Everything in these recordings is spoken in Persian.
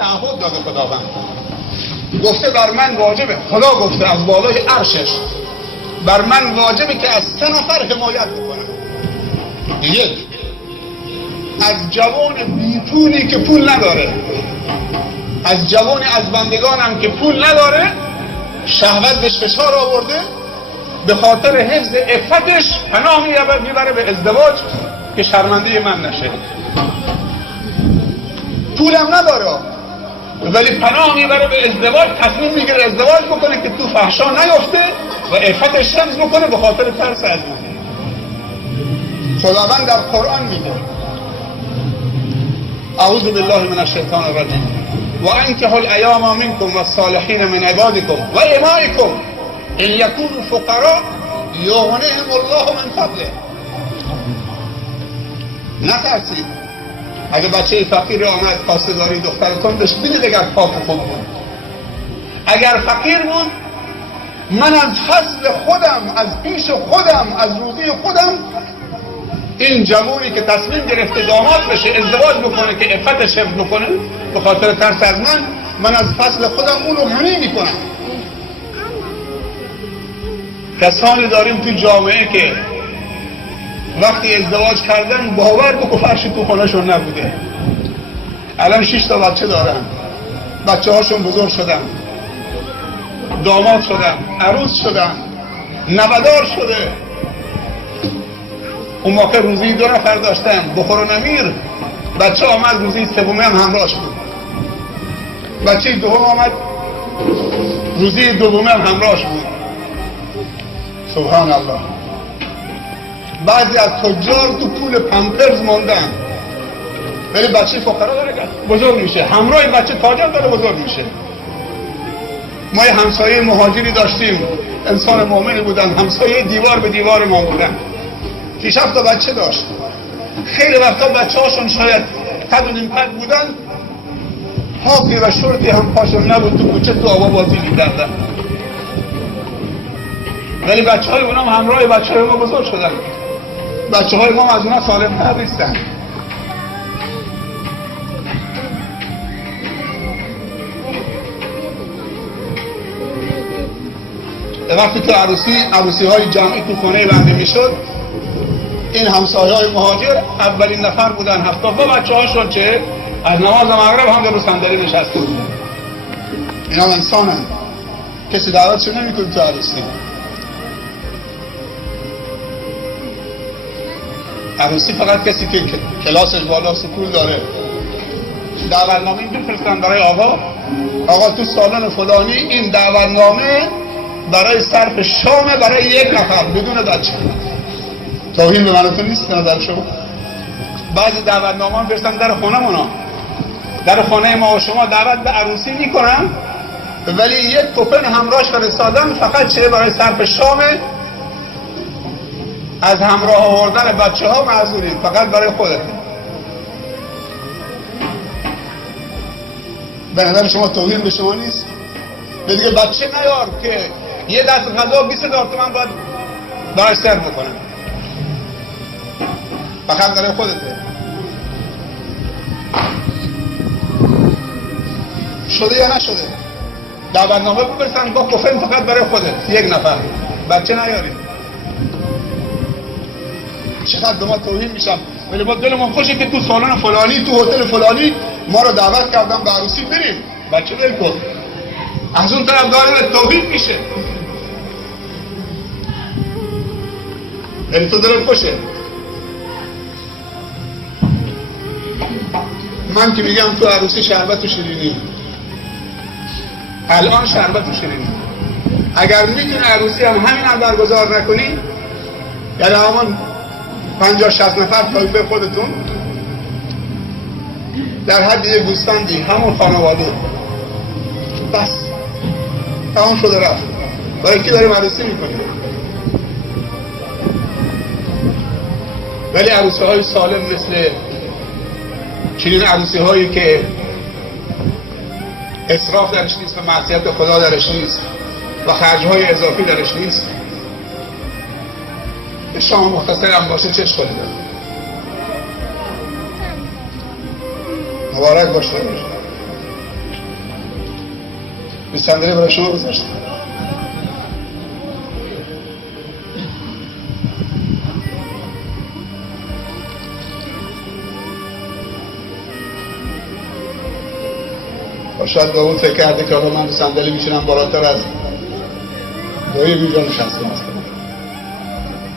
تعهد داده خداوند، گفته بر من واجبه، خدا گفته از بالای عرشش بر من واجبه که از 3 نفر حمایت بکنم. یک، از جوان بی پولی که پول نداره، از جوانی از بندگانم که پول نداره، شهوت بهش فشار آورده، به خاطر حفظ عفتش پناه میبره به ازدواج که شرمنده من نشه. پولم نداره ولی پناه میبره به ازدواج، تصمیم میگیره ازدواج بکنه که تو فحشا نیفته و عفتش حفظ بکنه به خاطر ترس از من. خداوند در قرآن میگه اعوذ بالله من الشیطان الرجیم و انکحوا الایام منکم والصالحین من عبادکم و امائکم ان یکونوا فقراء یغنیهم الله من فضله. نترسید اگه بچه فقیر آمد خواستگاری دخترتون بهش بدید اگر پاک خوب بود. اگر فقیر بود من از فضل خودم، از پیش خودم، از روزی خودم این جوانی که تصمیم گرفته داماد بشه ازدواج بکنه که عفتش حفظ بکنه به خاطر ترس از من از فضل خودم اونو غنی میکنم. کسانی داریم تو جامعه که وقتی ازدواج کردن باور بکن فرش تو خونه‌شون نبوده، الان 6 تا بچه دارن، بچه هاشون بزرگ شدن، داماد شدن، عروس شدن، نودار شده. اون موقع روزی 2 نفر داشتن، بخور و نمیر. بچه آمد روزی 3 هم همراهش بود، بچه دوم آمد روزی 2 هم همراهش بود. سبحان الله. بعضی از تجار تو پول پمپرز موندن ولی بچه فقرا داره بزرگ میشه، همراه بچه تاجر داره بزرگ میشه. ما یه همسایه مهاجری داشتیم، انسان مؤمنی بودن، همسایه دیوار به دیوار ما بودن، 6 تا بچه داشت. خیلی وقتا بچه هاشون شاید قد و نیم قد بودن، حاقی و شرطی هم پاشون نبود، تو کوچه تو آبا بازی می‌کردن، ولی بچه های اونم همراه بچه های ما بزرگ شدن. بچه های ما از اونا سالم تر نیستن. وقتی که عروسی های جمعی تو خونه بنده میشد، این همسایه های مهاجر اولین نفر بودن، 70 بچه هاشون چه از نماز مغرب هم در صندلی نشسته بودن. اینا انسانن، کسی دعوتشون نمیکنه تو عروسی. عروسی فقط کسی که کلاسش بالا پول داره دعوتنامه میفرستن برای آقا تو سالن فلانی این دعوتنامه برای صرف شام برای 1 نفر بدون بچه. توهین به منتون نیست نظر شما؟ بعضی دعوتنامه هم فرستن در خونه منا، در خانه ما و شما دعوت به عروسی میکنن ولی 1 کوپن همراهش فرستادن فقط چه برای صرف شام، از همراه آوردن بچه ها معذورید، فقط برای خودت. به نظر شما توهین به شما نیست؟ دیگه بچه نیار که یه دست غذا 20,000 تومان باید براش سرو بکنن، فقط برای خودته. شده یا نشده؟ دعوتنامه بفرستن با کوپن فقط برای خودت، 1 نفر، بچه نیارید. چقدر به ما توهین میشم، ولی ما دلمون خوشه که تو سالن فلانی، تو هتل فلانی ما رو دعوت کردن به عروسی بریم، بچه ول کن. از اون طرف داره توهین میشه، یعنی تو دلت خوشه. من که میگم تو عروسی شربت و شیرینی، الان شربت و شیرینی، اگر میتونی عروسی هم همین هم برگزار نکنی، یعنی همون 50-60 نفر طایفه خودتون در حد یک گوسفندی، همون خانواده، بس تمام شده رفت. برای کی داریم عروسی میکنیم؟ ولی عروسی های سالم مثل چنین عروسی هایی که اسراف درش نیست و معصیت خدا درش نیست و خرجهای اضافی درش نیست، شام مختصر هم باشه چش کنید. مبارک باشه. به صندلی برای شما گذاشتم. شاید داوود فکر کرده که من به صندلی میشینم بالاتر از دایی اینجا نشستم هستم.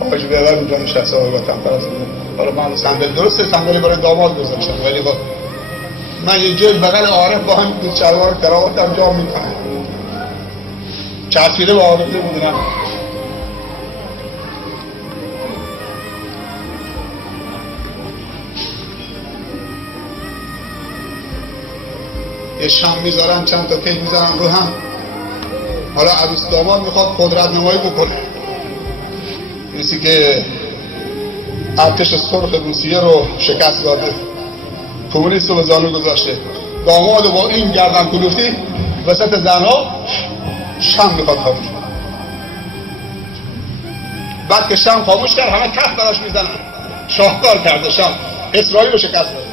آقای بیاور اینجا نشسته آقای وطنپرست است. حالا من صندلی درسته صندلی برای داماد گذاشتم ولی با من یه جای بغل عارف با هم چلوار کراواتم جا میکنم. چسبیده با عارفه بودنم. یه شام میذارن چند تا کیک میذارن رو هم. حالا عروس داماد میخواد قدرت نمایی بکنه، کسی که ارتش سرخ روسیه رو شکست داده، کمونیست رو به زانو گذاشته، داماد با این گردن کلوفتی وسط زنها شام میخواد خاموش کنه. بعد که شام خاموش کرد همه کف براش میزنن، شاهکار کرده شام، اسرائیل رو شکست داده.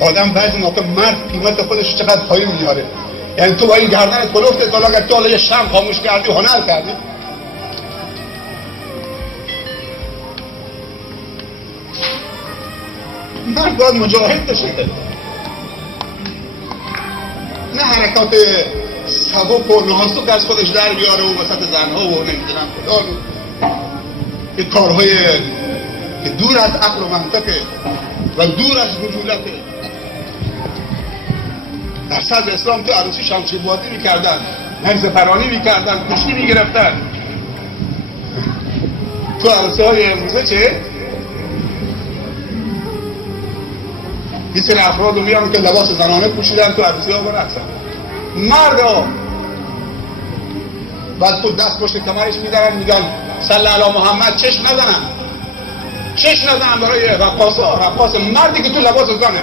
آدم بعضی موقع مرد قیمت خودش چقدر پایین میاره. یعنی تو با این گردنت کلفت حالا اگر تو حالا یه شم خاموش کردی هنر کردی. مرد باید مجاهد بشه، نه حرکات سبک و ناسک از خودش در بیاره و وسط زنها و نمیدونم کدام این کارهای که دور از عقل و منطقه و دور از رجولته. در صدر اسلام تو عروسی شمشیربازی میکردن، نرز پرانی میکردن، کشتی میگرفتن. تو عروسی های امروزه چه؟ یه سری افراد رو میان که لباس زنانه پوشیدن تو عروسی ها برقصن. مرد ها بعد تو دست پشت کمرش میدارن میگن صلی علی محمد، چشم نزنن، چشم نزنن برای رقاص مردی که تو لباس زنه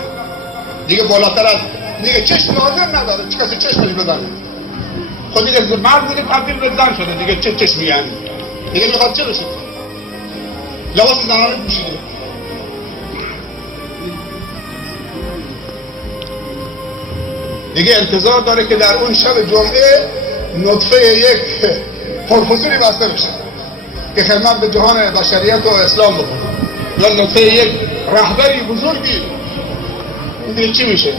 دیگه بالاتر از دیگه چشم لازم نداره. چه کسی چشمش بزنه؟ خود دیگه مرد دیگه تبدیل به زن شده دیگه، چه چشمی یعنی دیگه میخواد چه بشه؟ لباس زنانه پوشیده. دیگه انتظار داره که در اون شب جمعه نطفه یک پروفسوری بسته بشه که خدمت به جهان بشریت و اسلام بکنه، یا نطفه یک رهبری بزرگی. این دیگه چی میشه؟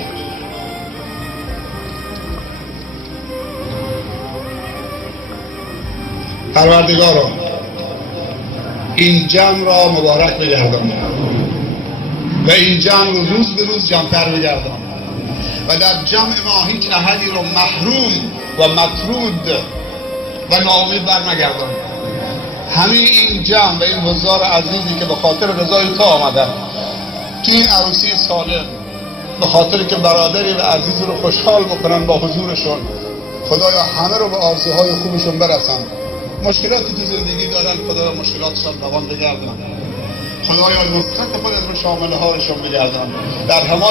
پروردگارا این جمع را مبارک بگردان و این جمع رو روز به روز جمع‌تر بگردان و در جمع ما هیچ احدی رو محروم و مطرود و ناامید برنگردان. همه این جمع و این حضار عزیزی که به خاطر رضای تو آمدن تو این عروسی سالم، به خاطر که برادری و عزیزی رو خوشحال بکنن با حضورشون، خدایا همه رو به آرزوهای خوبشون برسن. مشکلاتی تو زندگی دارن خدایا مشکلاتشون روان بگردن. خدایا نصرت خودت رو شامل حالشون بگردن. در همه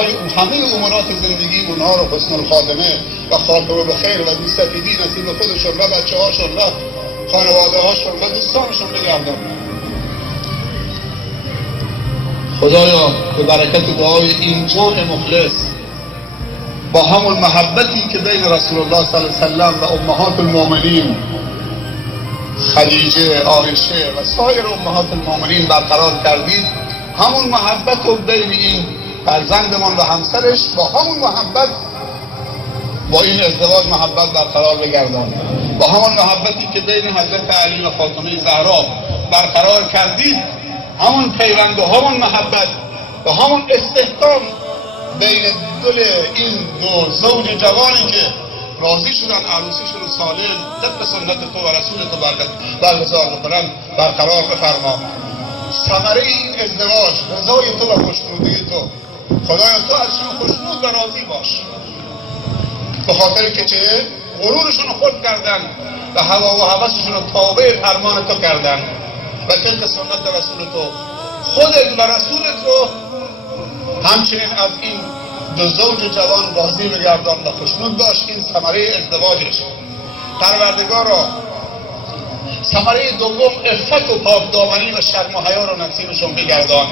امورات زندگی اونها رو حسن الخاتمه و خاتمه به خیر و دوستفیدی نصیب خودشون و بچه هاشون و خانواده هاشون و دوستانشون بگردن. خدایا به برکت دعای این جمع مخلص با همون محبتی که بین رسول الله صلی الله علیه و سلم و امهات المؤمنین خدیجه، عایشه و سایر امهات المؤمنین برقرار کردید، همون محبت رو بین این فرزندمان و همسرش با همون محبت با این ازدواج محبت برقرار بگردان. با همون محبتی که بین حضرت علی و فاطمه زهرا برقرار کردید، همون پیوند و همون محبت و همون استحکام بین دل این دو زوج جوانی که راضی شدن عروسیشون رو سالم طبق سنت تو و رسول تو برگزار بکنن برقرار بفرما. ثمره این ازدواج رضای تو و خوشنودی تو. خدایا تو ازشون خوشنود و راضی باش، به خاطر که چه؟ غرورشون رو خود کردن و هوا و هوسشون رو تابع فرمان تو کردن و طبق سنت رسول تو. خودت و رسولت رو همچنین از این دو زوج جوان راضی بگردان و خوشنود باش. این ثمره ازدواجش. پروردگارا ثمره دوم عفت و پاکدامنی و شرم و حیا رو نصیبشون بگردان.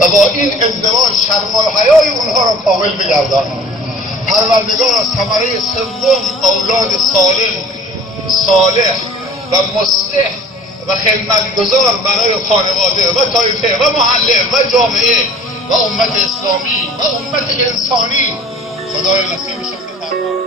و با این ازدواج شرم و حیای اونها را کامل بگردان. پروردگار ثمره سوم اولاد سالم، صالح و مصلح و خدمتگزار برای خانواده و طایفه و محله و جامعه و امت اسلامی و امت انسانی خدای نصیبشون بفرماید.